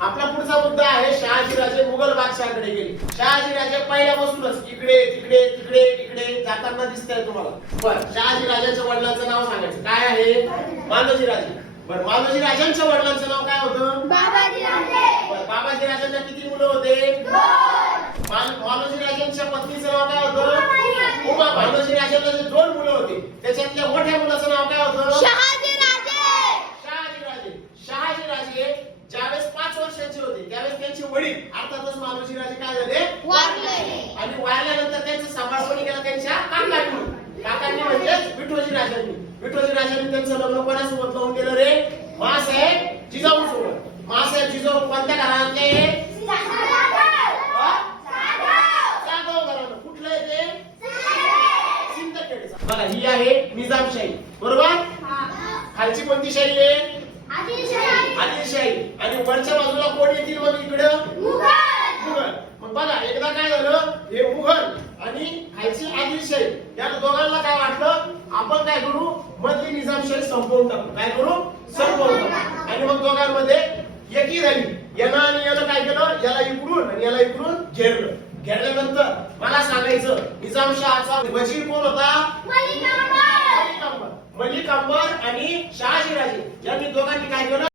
आपला पुढचा मुद्दा आहे शहाजीराजे मुघल बादशहाकडे गेले. शहाजीराजे पहिल्यापासूनच इकडे तिकडे तिकडे इकडे जाताना दिसतंय तुम्हाला. बरं, शहाजीराजांच्या वडिलांचं नाव सांगायचं काय आहे? मालोजीराजे. बरं, मालोजीराजांच्या वडिलांचं नाव काय होतं? बाबाजीराजे. बरं, बाबाजीराजांना किती मुलं होते? मालोजीराजांच्या पत्नीचं नाव काय होतं? उमा. मालोजीराजांना जे 2 मुलं होते त्याच्यातल्या मोठ्या मुलाचं नाव काय होतं? शहाजीराजे. शहाजीराजे. शहाजीराजे ज्यावेळेस 5 वर्षाचे होते त्यावेळेस त्यांचे वडील अर्थातच मालोजीराजे काय झाले? वारले. आणि वारल्यानंतर त्यांचा सांभाळ कोणी केला? त्यांच्या काकांनी. काकांनी म्हणजे विठोजीराजांनी. विठोजीराजांनी त्यांचं लग्न कोणासोबत लावून दिलं रे? मासाहेब जिजाऊ सोबत. मासाहेब जिजाऊ कोणत्या घरातले? जाधव घराणं. कुठलं आहे ते? सिंदखेडचं. बघा, ही आहे निजामशाही, बरोबर? खालची कोणती शाही आहे? आदिलशाही. आणि वरच्या बाजूला कोण येतील मग इकडं? मुघल. मग बघा, एकदा काय झालं, हे मुघल आणि खालची आदिलशाही या दोघांना काय वाटलं, आपण काय करू, मधली निजामशाही संपवून टाकू. काय करू? संपवून टाकू. आणि मग दोघांमध्ये एकी झाली. यानं आणि यानं काय केलं, याला इकडून आणि याला इकडून घेरलं. घेरल्यानंतर मला सांगायचं, निजामशहाचा वजीर कोण होता? मलिक अंबर. आणि शहाजीराजे यांनी दोघांनी काय केलं?